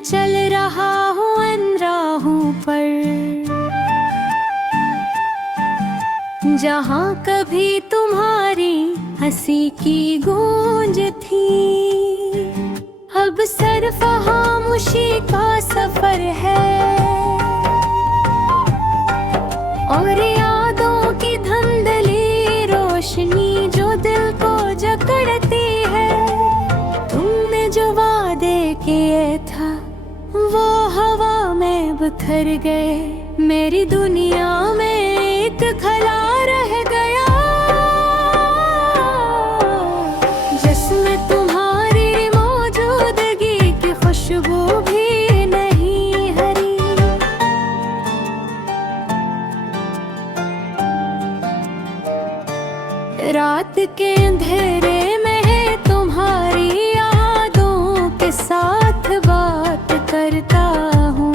चल रहा हूँ अनराहों पर, जहाँ कभी तुम्हारी हंसी की गूंज थी, अब सिर्फ खामोशी का सफर है और यादों की धुंधली रोशनी जो दिल को जकड़ती है। तुमने जो वादे किए था वो हवा में बिखर गए, मेरी दुनिया में एक खला रह गया जिसमें तुम्हारी मौजूदगी की खुशबू भी नहीं हरी। रात के अंधेरे में तुम्हारी यादों के साथ बात करता हूँ,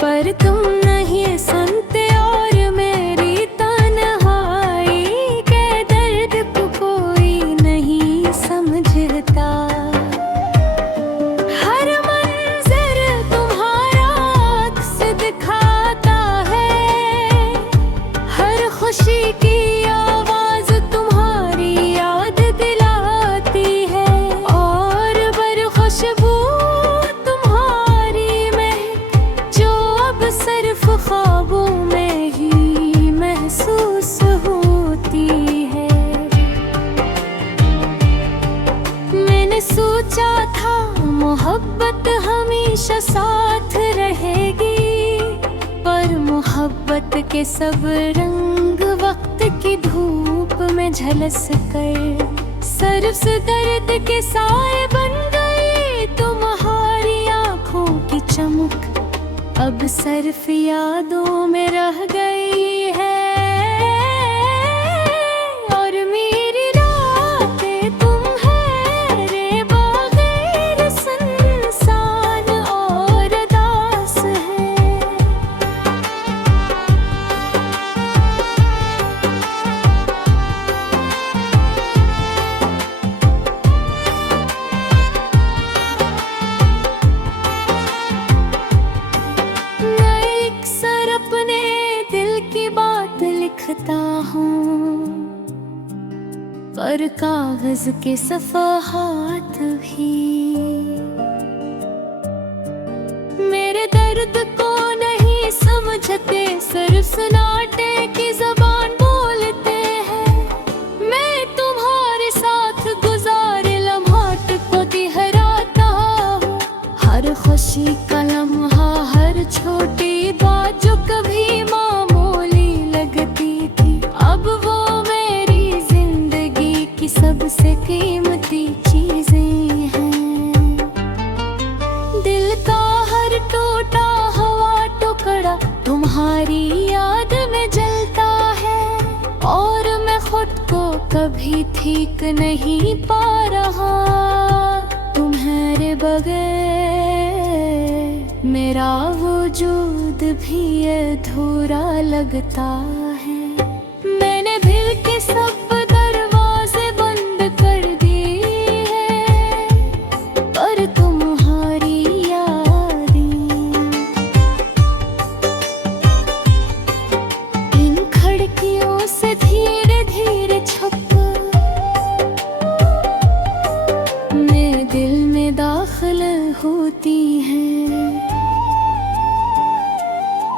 पर तुम नहीं सुनते और मेरी तन्हाई के दर्द को कोई नहीं समझता। हर मंजर तुम्हारा अक्स दिखाता है, हर खुशी की आवाज तुम्हारी याद दिलाती है, और बर खुशबू तुम्हारी महक जो अब सिर्फ ख्वाबों में ही महसूस होती है। मैंने सोचा था मोहब्बत हमेशा साथ रहेगी, पर मोहब्बत के सब रंग वक्त की धूप में झलस कर सिर्फ दर्द के साए बन गए। तुम्हारी आंखों की चमक अब सिर्फ यादों में रह गई है, और मेरी रातें तुम्हारे बगैर सुनसान और उदास है। मैं अक्सर अपने दिल की बात लिखता हूँ, पर कागज के सफ़हात भी मेरे दर्द को नहीं समझते, सिर्फ सन्नाटे की ज़बान बोलते हैं। मैं तुम्हारे साथ गुजारे लम्हात को दोहराता हूँ, हर खुशी का लम्हा, हर छोटी बात जो कभी मामूली लगती थी, अब वो मेरी जिंदगी की सबसे कीमती चीजें हैं। दिल का हर टूटा हुआ टुकड़ा तुम्हारी याद में जलता है, और मैं खुद को कभी ठीक नहीं पा रहा। तुम्हारे बगैर मेरा वजूद भी अधूरा लगता है। मैंने दिल के सब दरवाजे बंद कर दिए हैं, पर तुम्हारी यादें इन खिड़कियों से धीरे धीरे छुप मेरे दिल में दाखिल होती हैं।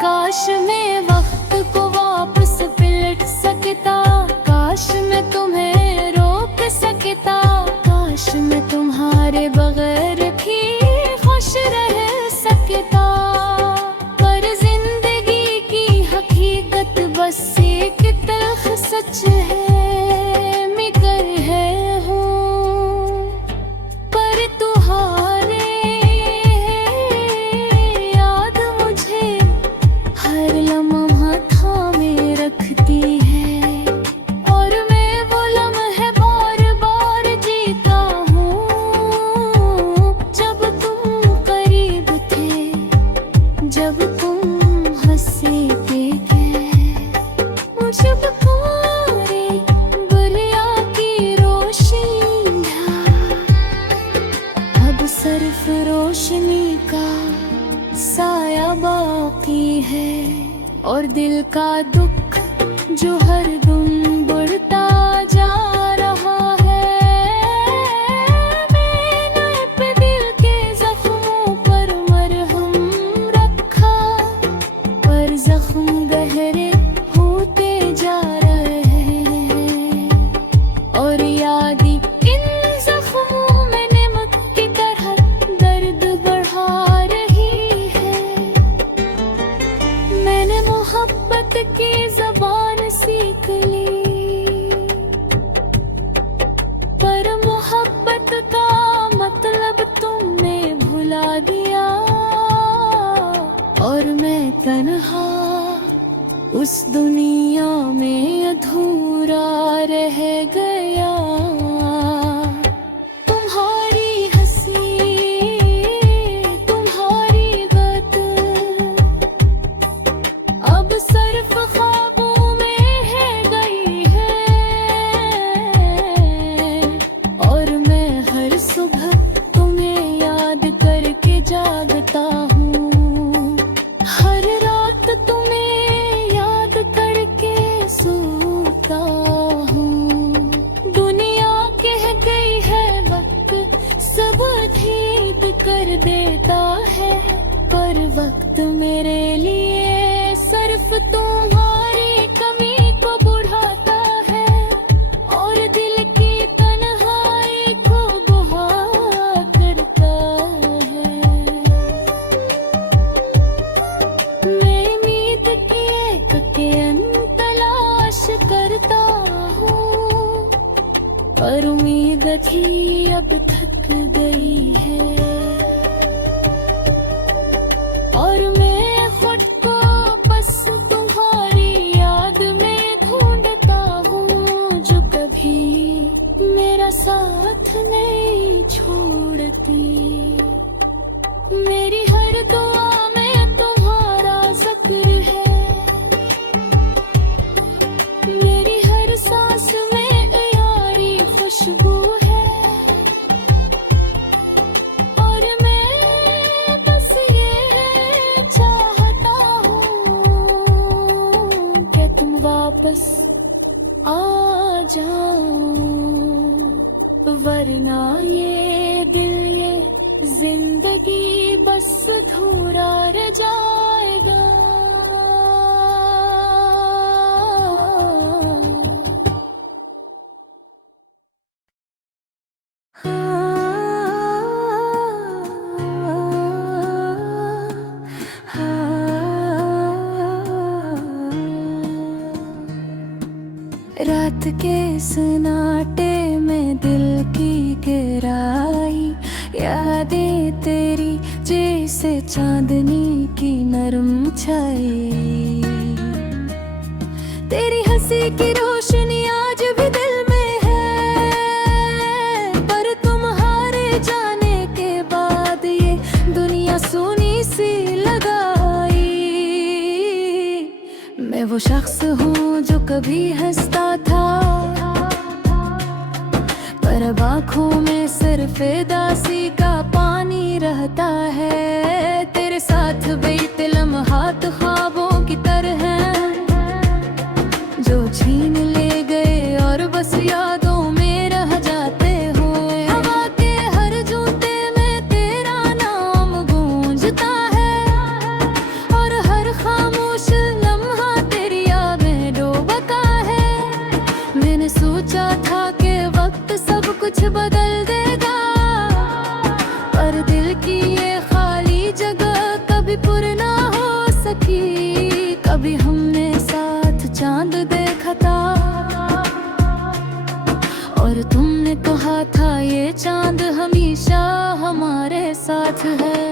काश मैं वक्त को वापस पलट सकता, काश मैं तुम्हें रोक सकता, काश मैं तुम्हारे बगैर भी खुश रह सकता, पर जिंदगी की हकीकत बस एक तल्ख सच है। मिकर है हूँ पर तुम्हारे याद मुझे हर लम्हा थामे रखती है, और मैं वो लम्हे बार बार जीता हूँ जब तुम करीब थे, जब तुम हंसे थे। मुझे पुकारे सिर्फ रोशनी का साया बाकी है, और दिल का दुख जो हर दम बढ़ता जा रहा है। मैंने पे दिल के जख्मों पर मरहम रखा, पर जख्म गहरे होते जा रहे हैं, और यादी इन जख्मों में नमक की तरह दर्द बढ़ा रही है। मैंने मोहब्बत की ज़बान सीख ली, पर मोहब्बत का मतलब तुमने भुला दिया, और मैं तन्हा उस दुनिया में अधूरा रह गया। तुम्हारी हंसी, तुम्हारी बात अब सिर्फ ख्वाबों में है गई है, और मैं हर सुबह तुम्हें याद करके जागता हूँ, हर रात तुम्हें याद करके सोता हूँ। दुनिया कह गई है वक्त सब ठीक कर देता है, पर वक्त मेरे लिए सिर्फ तुम्हारी कमी को बढ़ाता है, और दिल की तन्हाई को बुहा करता है। मैं उम्मीद की एक किरण तलाश करता हूँ, पर उम्मीद थी अब थक गई है, और मैं खुद को बस तुम्हारी याद में ढूंढता हूँ, जो कभी मेरा साथ नहीं छोड़ती। मेरी हर दुआ में तुम्हारा जिक्र है, मेरी हर सांस में यारी खुशबू है, और मैं बस ये चाहता हूँ कि तुम वापस आ जाओ, वरना ये दिल ये जिंदगी बस अधूरा रह जाएगा। रात के सन्नाटे में दिल की गहराई, यादें तेरी जैसे चांदनी की नरम छाई। तेरी हंसी की रोशनी आज भी दिल में है, पर तुम्हारे जाने के बाद ये दुनिया सुनी सी लगाई। मैं वो शख्स हूँ जो कभी हंसता था, पर अब आँखों में सिर्फ दासी का पानी रहता है। तेरे साथ बीते लम्हात ख्वाबों की तरह हैं, जो छीन ले गए और बस यादों में रह जाते हो। हवा के हर जूते में तेरा नाम गूंजता है, और हर खामोश लम्हा तेरी याद में डूबता है। मैंने सोचा था कि वक्त सब कुछ बदल देगा, पर दिल की ये खाली जगह कभी पूरी ना हो सकी। कभी हमने साथ चांद देखा था, और तुमने कहा था ये चांद हमेशा हमारे साथ है।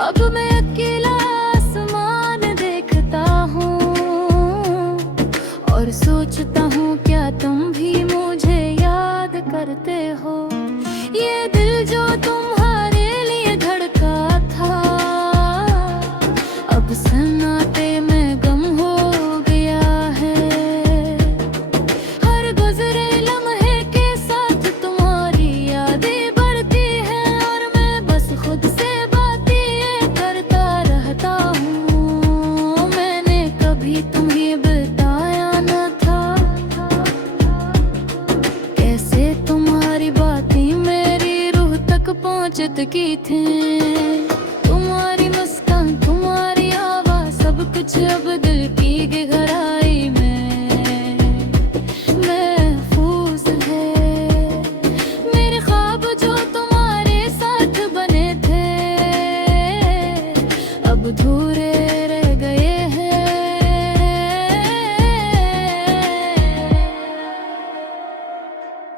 अब मैं अकेला आसमान देखता हूँ, और सोचता हूँ क्या तुम भी मुझे याद करते हो। ये दिल जो तुम्हारे लिए धड़का था, अब सन्नाटे की थी। तुम्हारी मुस्कान, तुम्हारी आवाज़, सब कुछ अब दिल की गहराई में महफूज है। मेरे ख्वाब जो तुम्हारे साथ बने थे अब अधूरे रह गए हैं।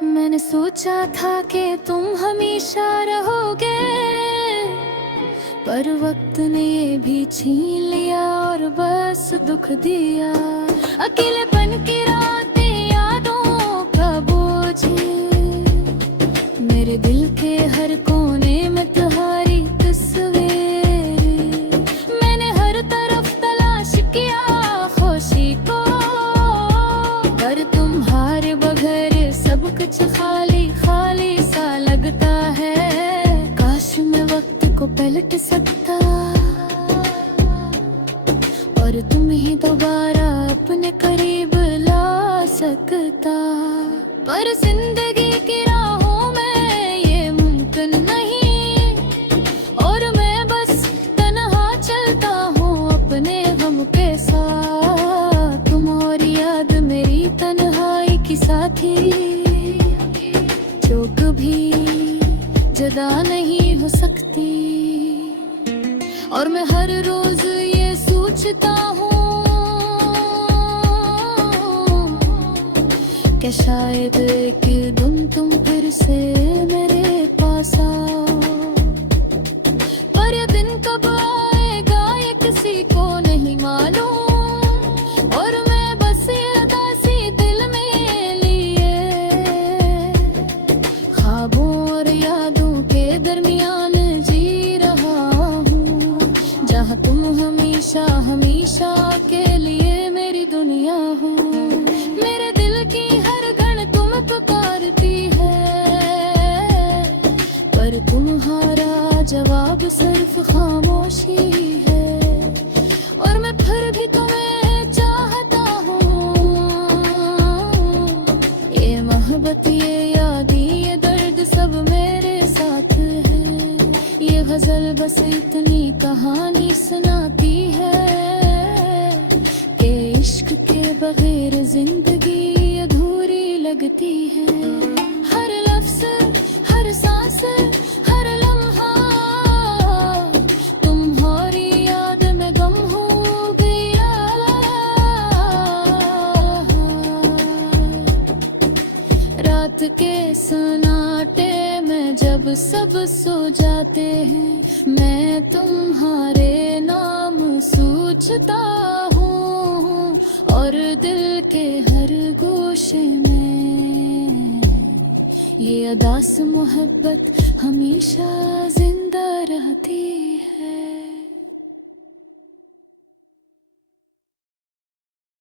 मैंने सोचा था कि तुम हमेशा रहोगे, पर वक्त ने ये भी छीन लिया और बस दुख दिया। अकेलेपन की रातें यादों का बोझ, मेरे दिल के हर कोने में तुम्हारी तस्वीर। मैंने हर तरफ तलाश किया खुशी को, पर तुम्हारे बगैर सब कुछ खाली खाली सा लगता है। काश मैं वक्त को पलट सकता और तुम्हें दोबारा अपने करीब ला सकता, पर जिंदगी की राहों में ये मुमकिन नहीं। और मैं बस तन्हा चलता हूँ अपने गम के साथ। तुम्हारी याद मेरी तन्हाई की साथी, जो कभी जुदा नहीं हो सकती। और मैं हर रोज ये सोचता हूँ कि शायद एक दिन तुम फिर से मेरे पास आओ, पर ये दिन कब आएगा ये किसी को नहीं मालूम। और मैं बस ये उदासी दिल में लिए ख्वाबों और यादों के दरमियान जी रहा हूँ, जहाँ तुम हमेशा हमेशा के लिए मेरी दुनिया हो। मेरे दिल की हर घड़ी तुम पुकारती है, पर तुम्हारा जवाब सिर्फ खामोशी है। और मैं फिर भी तुम्हें चाहता हूँ, ये मोहब्बत, ये याद, ये दर्द सब मेरे साथ है। ये गजल बस इतनी कहानी सुनाती है कि इश्क के बगैर जिंदगी अधूरी लगती है। हर लफ्ज, हर सांस, हर लम्हा तुम्हारी याद में गम हो गया। रात के सन्नाटे में जब सब सो जाते हैं, मैं तुम्हारे नाम सोचता हूँ और दिल के हर गोशे में ये अदास मोहब्बत हमेशा जिंदा रहती है।